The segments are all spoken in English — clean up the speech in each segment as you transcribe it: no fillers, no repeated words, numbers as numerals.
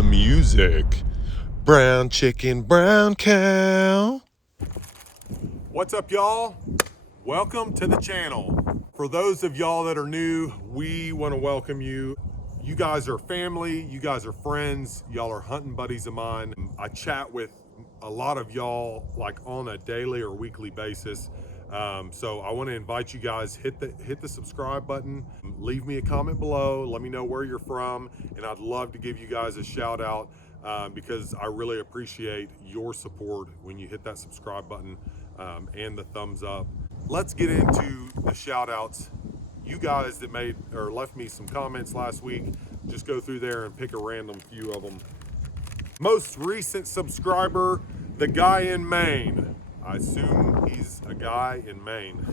the music. Brown chicken, brown cow. What's up, y'all? Welcome to the channel. For those of y'all that are new, we want to welcome you. You guys are family, you guys are friends, y'all are hunting buddies of mine. I chat with a lot of y'all like on a daily or weekly basis. So I want to invite you guys, hit the subscribe button, leave me a comment below, let me know where you're from, and I'd love to give you guys a shout out because I really appreciate your support when you hit that subscribe button and the thumbs up. Let's get into the shout outs. You guys that made or left me some comments last week, just go through there and pick a random few of them. Most recent subscriber, the guy in Maine. I assume he's a guy in Maine.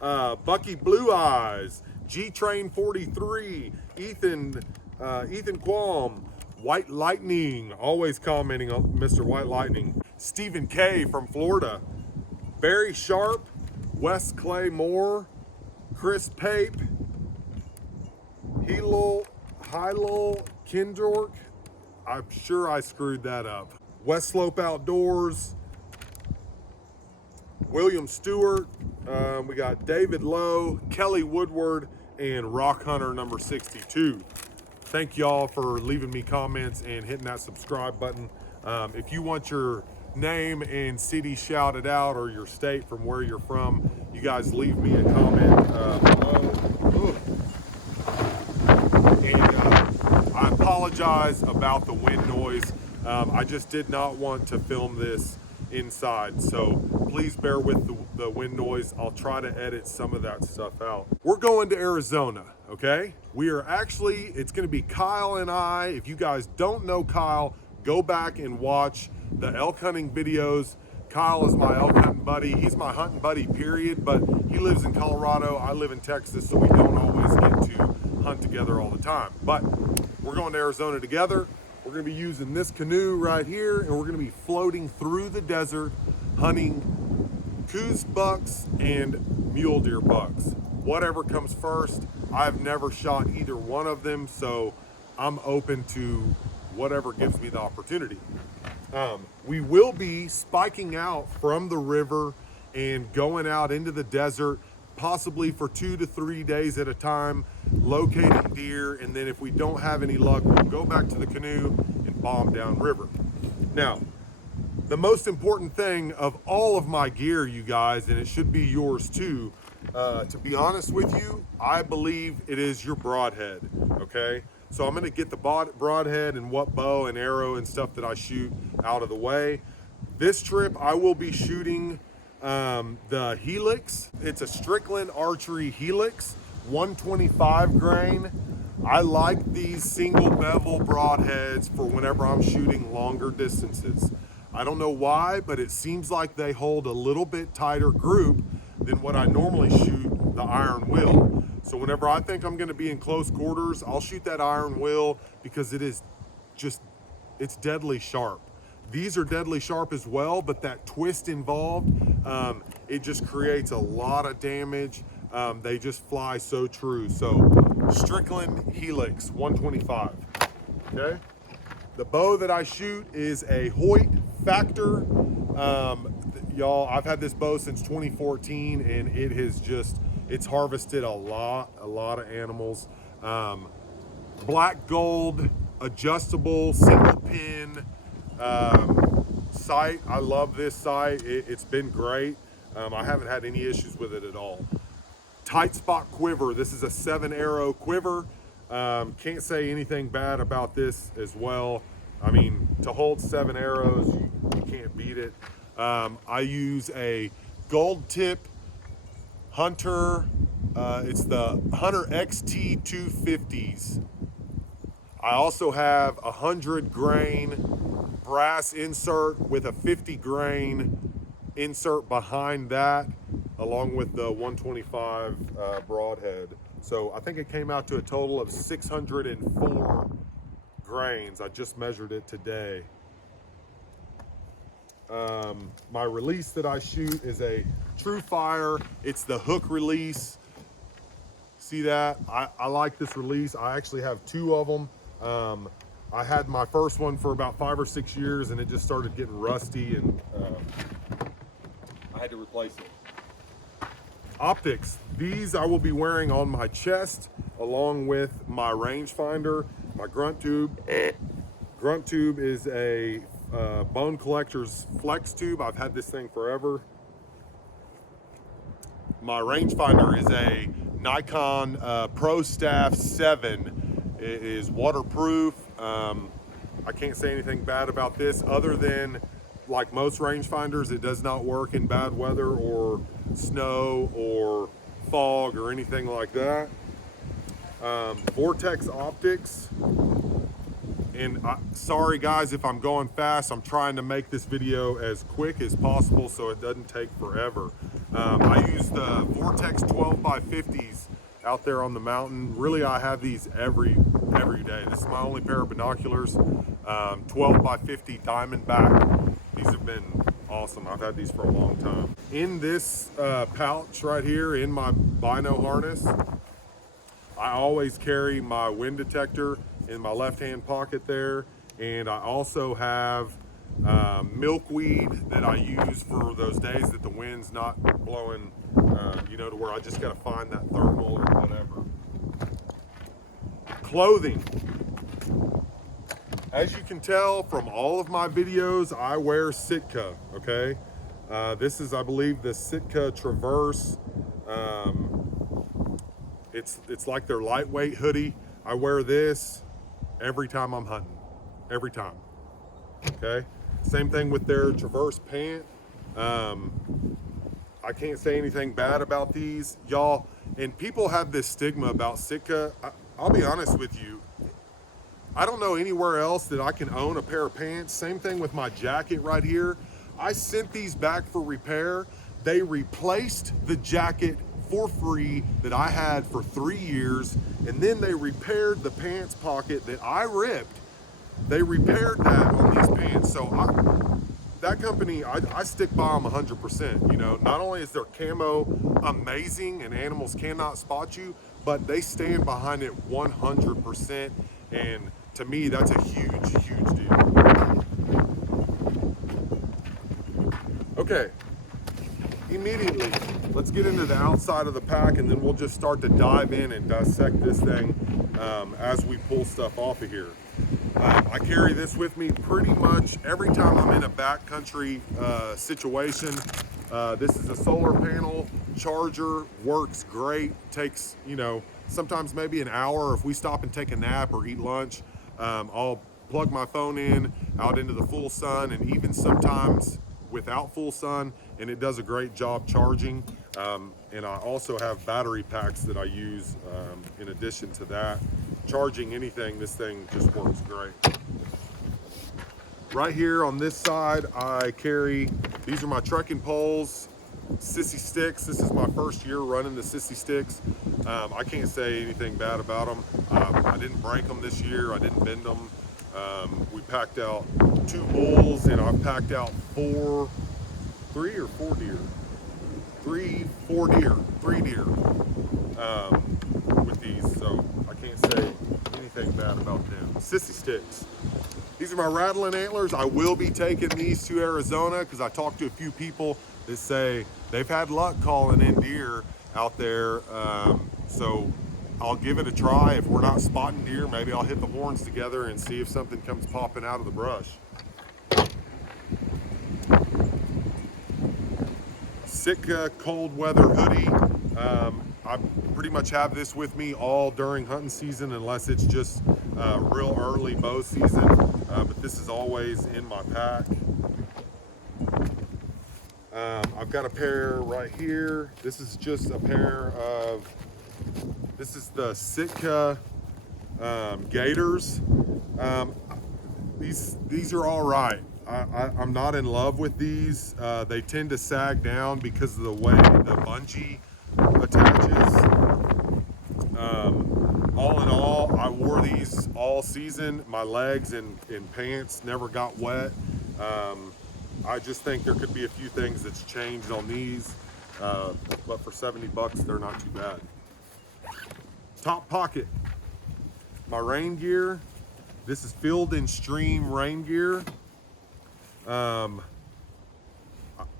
Bucky Blue Eyes, G Train 43, Ethan Qualm, White Lightning, always commenting on Mr. White Lightning, Stephen K from Florida, Barry Sharp, Wes Clay Moore, Chris Pape, Hylul Kindork, I'm sure I screwed that up, West Slope Outdoors, William Stewart, we got David Lowe, Kelly Woodward, and Rock Hunter number 62. Thank y'all for leaving me comments and hitting that subscribe button. If you want your name and city shouted out, or your state from where you're from, you guys leave me a comment below. And I apologize about the wind noise. I just did not want to film this inside, so please bear with the wind noise. I'll try to edit some of that stuff out. We're going to Arizona, okay? We are actually, it's gonna be Kyle and I. If you guys don't know Kyle, go back and watch the elk hunting videos. Kyle is my elk hunting buddy. He's my hunting buddy, period, but he lives in Colorado. I live in Texas, so we don't always get to hunt together all the time. But we're going to Arizona together. We're gonna be using this canoe right here, and we're gonna be floating through the desert, hunting coos bucks and mule deer bucks. Whatever comes first. I've never shot either one of them, so I'm open to whatever gives me the opportunity. We will be spiking out from the river and going out into the desert, possibly for 2 to 3 days at a time, locating deer, and then if we don't have any luck, we'll go back to the canoe and bomb down river. Now, the most important thing of all of my gear, you guys, and it should be yours too, to be honest with you, I believe it is your broadhead, okay? So I'm gonna get the broadhead and what bow and arrow and stuff that I shoot out of the way. This trip, I will be shooting the Helix. It's a Strickland Archery Helix, 125 grain. I like these single bevel broadheads for whenever I'm shooting longer distances. I don't know why, but it seems like they hold a little bit tighter group than what I normally shoot the iron will. So whenever I think I'm gonna be in close quarters, I'll shoot that iron will because it is just, it's deadly sharp. These are deadly sharp as well, but that twist involved, it just creates a lot of damage. They just fly so true. So Strickland Helix 125, okay? The bow that I shoot is a Hoyt Factor. Y'all, I've had this bow since 2014 and it has just, it's harvested a lot of animals. Black gold, adjustable, single pin, sight. I love this sight. It's been great. I haven't had any issues with it at all. Tight spot quiver. This is a 7-arrow quiver. Can't say anything bad about this as well. I mean, to hold 7 arrows, you can't beat it. I use a gold tip Hunter. It's the Hunter XT 250s. I also have a 100 grain brass insert with a 50 grain insert behind that, along with the 125 broadhead. So I think it came out to a total of 604 grains. I just measured it today. My release that I shoot is a True Fire. It's the hook release. See that? I like this release. I actually have 2 of them. I had my first one for about 5 or 6 years, and it just started getting rusty, and I had to replace it. Optics. These I will be wearing on my chest along with my rangefinder, my grunt tube. Grunt tube is a Bone Collector's flex tube. I've had this thing forever. My rangefinder is a Nikon Pro Staff 7. It is waterproof. I can't say anything bad about this other than, like most rangefinders, it does not work in bad weather or snow or fog or anything like that. Vortex optics. And sorry guys if I'm going fast. I'm trying to make this video as quick as possible so it doesn't take forever. I use the Vortex 12x50s out there on the mountain. Really, I have these every day. This is my only pair of binoculars. 12x50 Diamondback. These have been awesome. I've had these for a long time. In this pouch right here, in my bino harness, I always carry my wind detector in my left-hand pocket there, and I also have milkweed that I use for those days that the wind's not blowing, to where I just got to find that thermal or whatever. Clothing. As you can tell from all of my videos, I wear Sitka, okay? This is, I believe, the Sitka Traverse. It's like their lightweight hoodie. I wear this every time I'm hunting, every time, okay? Same thing with their Traverse pant. I can't say anything bad about these, y'all. And people have this stigma about Sitka. I'll be honest with you. I don't know anywhere else that I can own a pair of pants. Same thing with my jacket right here. I sent these back for repair. They replaced the jacket for free that I had for 3 years, and then they repaired the pants pocket that I ripped. They repaired that on these pants. So that company, I stick by them 100%. Not only is their camo amazing and animals cannot spot you, but they stand behind it 100%. And to me, that's a huge, huge deal. Okay. Immediately, let's get into the outside of the pack, and then we'll just start to dive in and dissect this thing as we pull stuff off of here. I carry this with me pretty much every time I'm in a backcountry situation. This is a solar panel charger, works great, takes, sometimes maybe an hour. If we stop and take a nap or eat lunch, I'll plug my phone in out into the full sun, and even sometimes without full sun, and it does a great job charging. And I also have battery packs that I use in addition to that. Charging anything, this thing just works great. Right here on this side, I carry, these are my trekking poles, sissy sticks. This is my first year running the sissy sticks. I can't say anything bad about them. I didn't break them this year. I didn't bend them. We packed out 2 bulls, and I've packed out 3 deer with these, so I can't say anything bad about them. Sissy sticks. These are my rattling antlers. I will be taking these to Arizona because I talked to a few people that say they've had luck calling in deer out there. So I'll give it a try. If we're not spotting deer, maybe I'll hit the horns together and see if something comes popping out of the brush. Sitka cold weather hoodie. I pretty much have this with me all during hunting season, unless it's just real early bow season. But this is always in my pack. I've got a pair right here. This is just a pair of, this is the Sitka gaiters. These are all right. I'm not in love with these. They tend to sag down because of the way the bungee attaches. All in all, I wore these all season. My legs and pants never got wet. I just think there could be a few things that's changed on these, but for 70 bucks, they're not too bad. Top pocket, my rain gear. This is Field and Stream rain gear.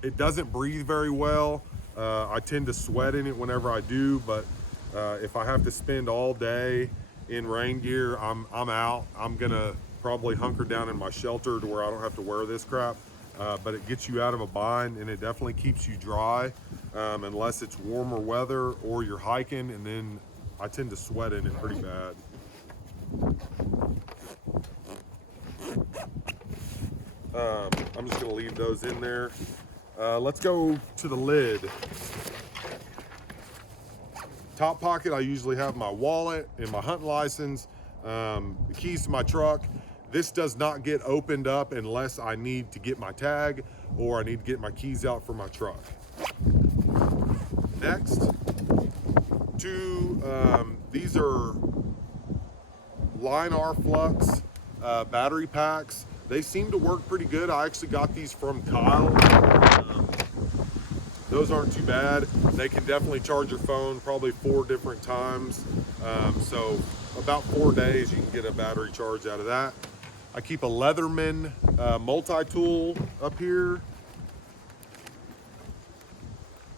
It doesn't breathe very well. I tend to sweat in it whenever I do, but if I have to spend all day in rain gear, I'm out. I'm gonna probably hunker down in my shelter to where I don't have to wear this crap. But it gets you out of a bind, and it definitely keeps you dry, unless it's warmer weather or you're hiking, and then I tend to sweat in it pretty bad. I'm just gonna leave those in there. Let's go to the lid. Top pocket, I usually have my wallet and my hunting license, the keys to my truck. This does not get opened up unless I need to get my tag or I need to get my keys out for my truck. Next, these are Line R Flux battery packs. They seem to work pretty good. I actually got these from Kyle. Those aren't too bad. They can definitely charge your phone probably 4 different times. So about 4 days you can get a battery charge out of that. I keep a Leatherman multi-tool up here.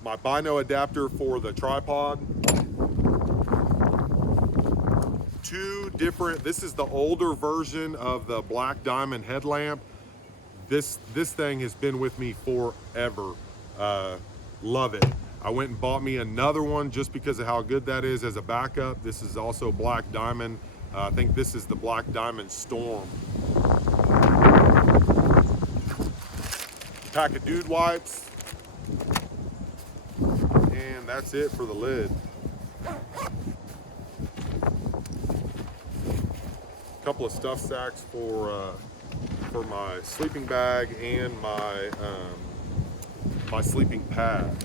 My bino adapter for the tripod. 2 different, this is the older version of the Black Diamond headlamp. This thing has been with me forever. Love it. I went and bought me another one just because of how good that is as a backup. This is also Black Diamond. I think this is the Black Diamond Storm. Pack of dude wipes. And that's it for the lid. A couple of stuff sacks for my sleeping bag and my my sleeping pad.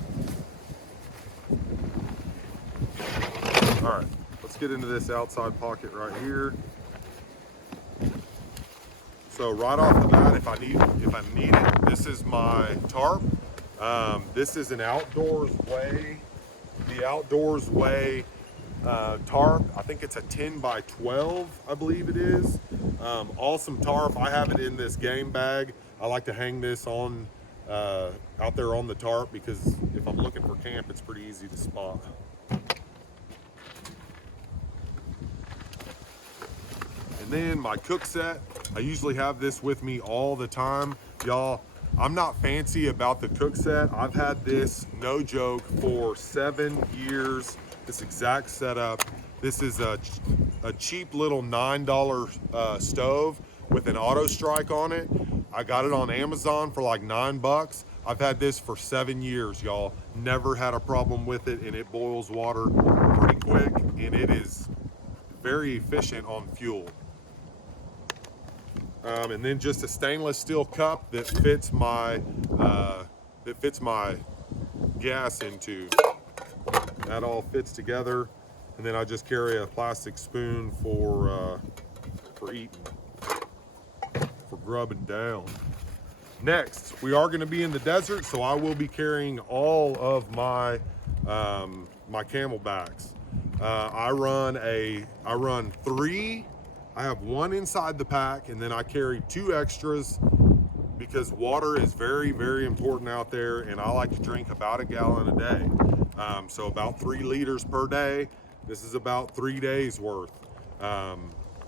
All right, let's get into this outside pocket right here. So right off the bat, if I need it, this is my tarp. This is an Outdoors Way, the Outdoors Way tarp. I think it's a 10 by 12, I believe it is. Awesome tarp. I have it in this game bag. I like to hang this on out there on the tarp because if I'm looking for camp, it's pretty easy to spot. And then my cook set. I usually have this with me all the time. Y'all, I'm not fancy about the cook set. I've had this, no joke, for 7 years. This exact setup. This is a cheap little $9 stove with an auto strike on it. I got it on Amazon for like $9. I've had this for 7 years, y'all. Never had a problem with it, and it boils water pretty quick, and it is very efficient on fuel. And then just a stainless steel cup that fits my gas into. That all fits together, and then I just carry a plastic spoon for eating, for grubbing down. Next, we are going to be in the desert, so I will be carrying all of my my camelbacks. I run 3. I have 1 inside the pack, and then I carry 2 extras because water is very, very important out there, and I like to drink about 1 gallon a day. So about 3 liters per day. This is about 3 days worth.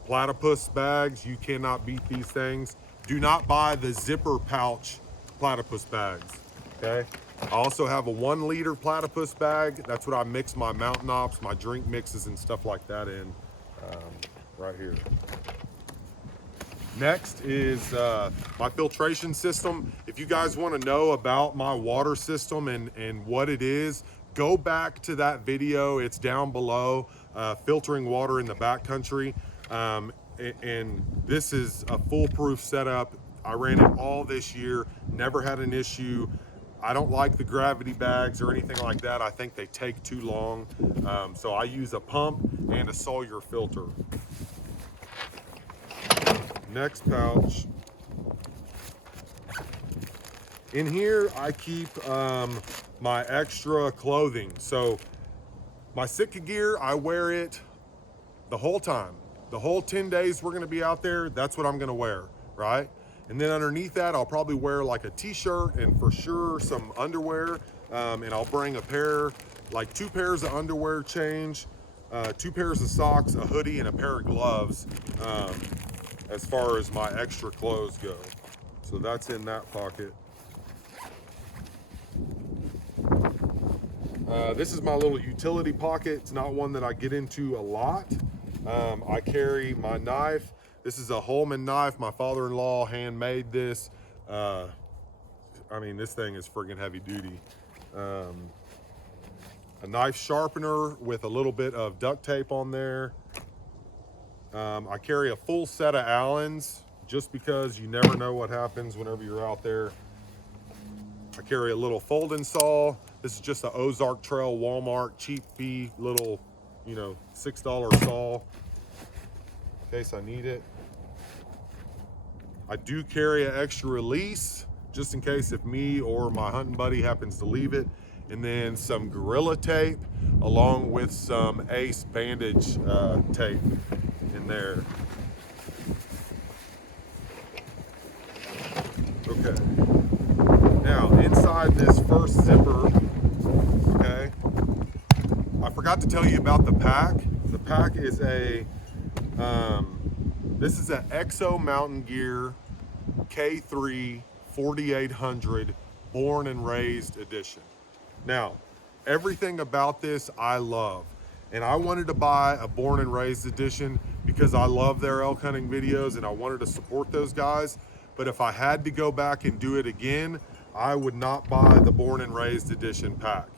Platypus bags, you cannot beat these things. Do not buy the zipper pouch platypus bags, okay? I also have a 1 liter platypus bag. That's what I mix my mountain ops, my drink mixes and stuff like that in. Right here. Next is my filtration system. If you guys want to know about my water system and what it is, go back to that video. It's down below, filtering water in the backcountry. And this is a foolproof setup. I ran it all this year, never had an issue. I don't like the gravity bags or anything like that. I think they take too long. So I use a pump and a Sawyer filter. Next pouch. In here, I keep my extra clothing. So my Sitka gear, I wear it the whole time. the whole 10 days we're gonna be out there, that's what I'm gonna wear, right? And then underneath that, I'll probably wear like a t-shirt and for sure some underwear. And I'll bring a pair, like 2 pairs of underwear change, 2 pairs of socks, a hoodie, and a pair of gloves, as far as my extra clothes go. So that's in that pocket. This is my little utility pocket. It's not one that I get into a lot. I carry my knife. This is a Holman knife. My father-in-law handmade this. I mean, this thing is friggin' heavy duty. A knife sharpener with a little bit of duct tape on there. I carry a full set of Allens just because you never know what happens whenever you're out there. I carry a little folding saw. This is just an Ozark Trail Walmart cheap fee little, you know, $6 saw in case I need it. I do carry an extra release just in case if me or my hunting buddy happens to leave it. And then some Gorilla tape along with some Ace bandage tape in there. Okay. Now inside this first zipper, okay, I forgot to tell you about the pack. The pack is a, this is an Exo Mountain Gear K3 4800 Born and Raised edition. Now, everything about this I love. And I wanted to buy a Born and Raised edition because I love their elk hunting videos and I wanted to support those guys. But if I had to go back and do it again, I would not buy the Born and Raised edition pack.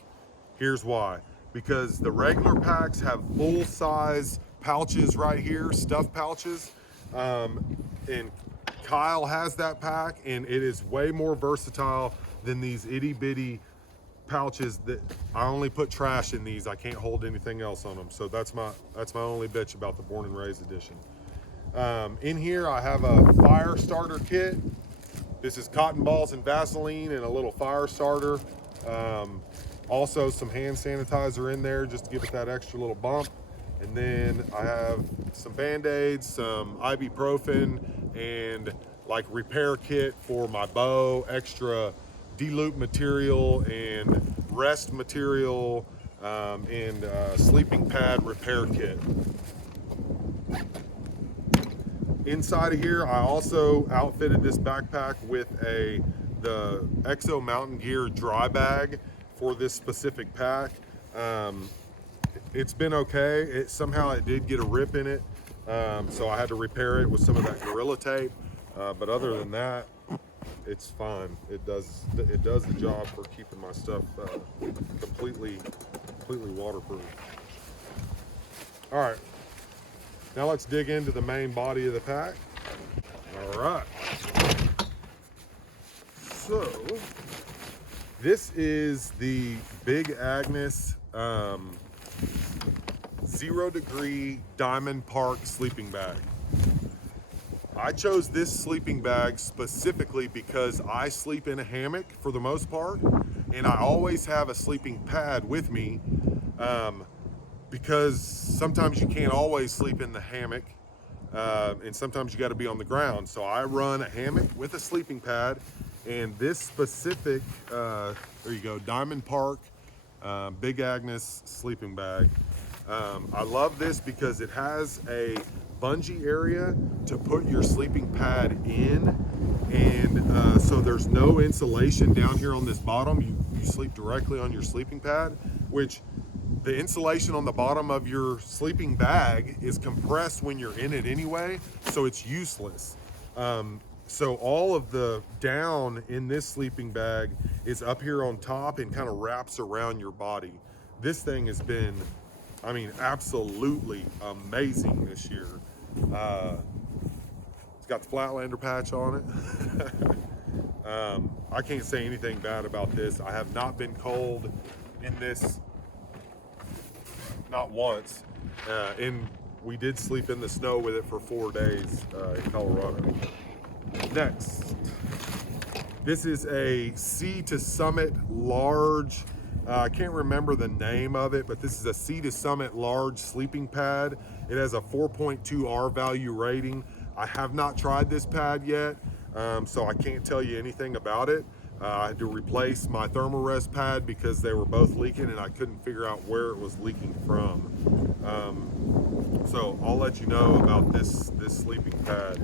Here's why. Because the regular packs have full-size pouches right here, stuff pouches. And Kyle has that pack and it is way more versatile than these itty-bitty pouches that I only put trash in these. I can't hold anything else on them. So that's my only bitch about the Born and Raised edition. In here I have a fire starter kit. This is cotton balls and Vaseline and a little fire starter. Also some hand sanitizer in there just to give it that extra little bump. And then I have some Band-Aids, some ibuprofen, and like repair kit for my bow, extra de-loop material and rest material, and sleeping pad repair kit. Inside of here, I also outfitted this backpack with the Exo Mountain Gear dry bag for this specific pack. It's been okay. Somehow it did get a rip in it, so I had to repair it with some of that Gorilla tape. But other than that, it's fine. It does the job for keeping my stuff completely waterproof. All right, now let's dig into the main body of the pack. All right. So this is the Big Agnes 0 degree Diamond Park sleeping bag. I chose this sleeping bag specifically because I sleep in a hammock for the most part, and I always have a sleeping pad with me, because sometimes you can't always sleep in the hammock, and sometimes you got to be on the ground. So I run a hammock with a sleeping pad, and this specific, there you go, Diamond Park Big Agnes sleeping bag. I love this because it has a bungee area to put your sleeping pad in, and so there's no insulation down here on this bottom. You sleep directly on your sleeping pad, which the insulation on the bottom of your sleeping bag is compressed when you're in it anyway, so it's useless. So all of the down in this sleeping bag is up here on top and kind of wraps around your body. This thing has been, I mean, absolutely amazing this year. It's got the Flatlander patch on it. I can't say anything bad about this. I have not been cold in this, not once. And we did sleep in the snow with it for 4 days in Colorado. Next, this is a Sea to Summit large, I can't remember the name of it, but this is a Sea to Summit large sleeping pad. It has a 4.2 R value rating. I have not tried this pad yet, so I can't tell you anything about it. I had to replace my Thermarest pad because they were both leaking and I couldn't figure out where it was leaking from. So I'll let you know about this sleeping pad.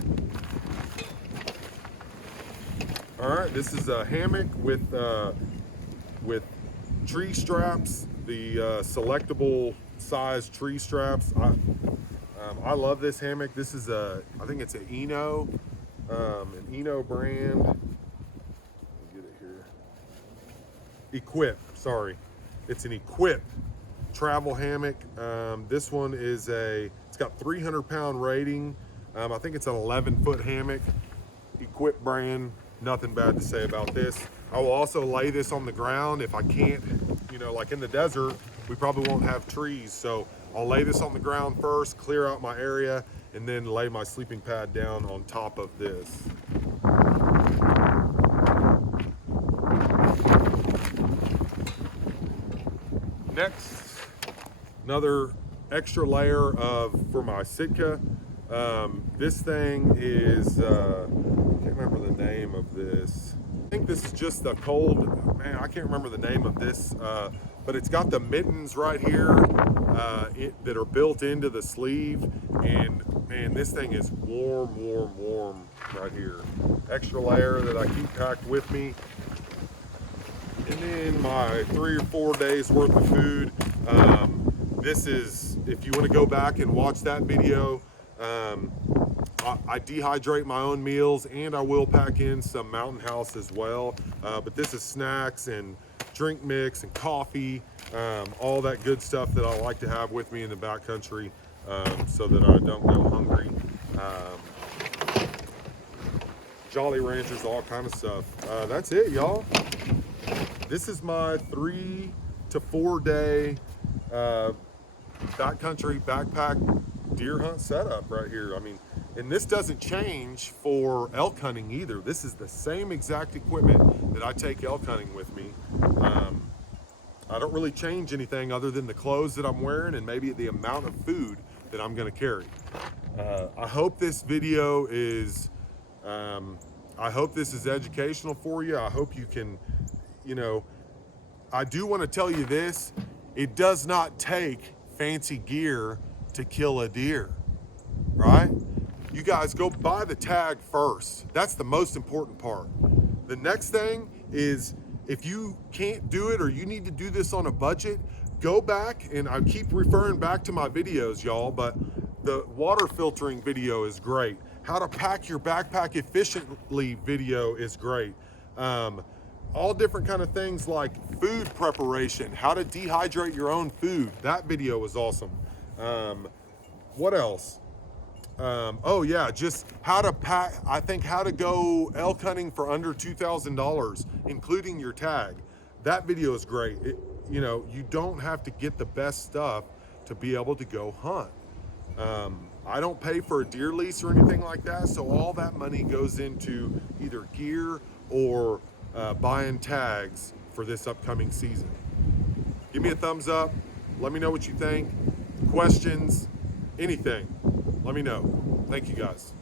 All right, this is a hammock with tree straps, the selectable size tree straps. I love this hammock. This is I think it's an Eno brand. Let me get it here. Equip, sorry. It's an Equip travel hammock. This one is it's got 300-pound rating. I think it's an 11-foot hammock. Equip brand, nothing bad to say about this. I will also lay this on the ground if I can't, like in the desert, we probably won't have trees. So I'll lay this on the ground first, clear out my area, and then lay my sleeping pad down on top of this. Next, another extra layer for my Sitka. This thing is, I can't remember the name of this. I think this is just the cold, man, I can't remember the name of this, but it's got the mittens right here that are built into the sleeve, and man, this thing is warm right here. Extra layer that I keep packed with me. And then my 3 or 4 days worth of food. This is, if you want to go back and watch that video, I dehydrate my own meals, and I will pack in some Mountain House as well. But this is snacks and drink mix and coffee, all that good stuff that I like to have with me in the backcountry, so that I don't go hungry. Jolly Ranchers, all kind of stuff. That's it, y'all. This is my 3 to 4 day backcountry backpack deer hunt setup right here. I mean, and this doesn't change for elk hunting either. This is the same exact equipment that I take elk hunting with me. I don't really change anything other than the clothes that I'm wearing and maybe the amount of food that I'm gonna carry. I hope this video is, I hope this is educational for you. I hope you can, I do want to tell you this, it does not take fancy gear to kill a deer, right? You guys go buy the tag first. That's the most important part. The next thing is, if you can't do it or you need to do this on a budget, go back, and I keep referring back to my videos, y'all, but the water filtering video is great. How to pack your backpack efficiently video is great. All different kind of things like food preparation, how to dehydrate your own food. That video was awesome. What else? Oh yeah, just how to pack, I think how to go elk hunting for under $2,000, including your tag. That video is great. You don't have to get the best stuff to be able to go hunt. I don't pay for a deer lease or anything like that, so all that money goes into either gear or buying tags for this upcoming season. Give me a thumbs up. Let me know what you think. Questions, anything, let me know. Thank you guys.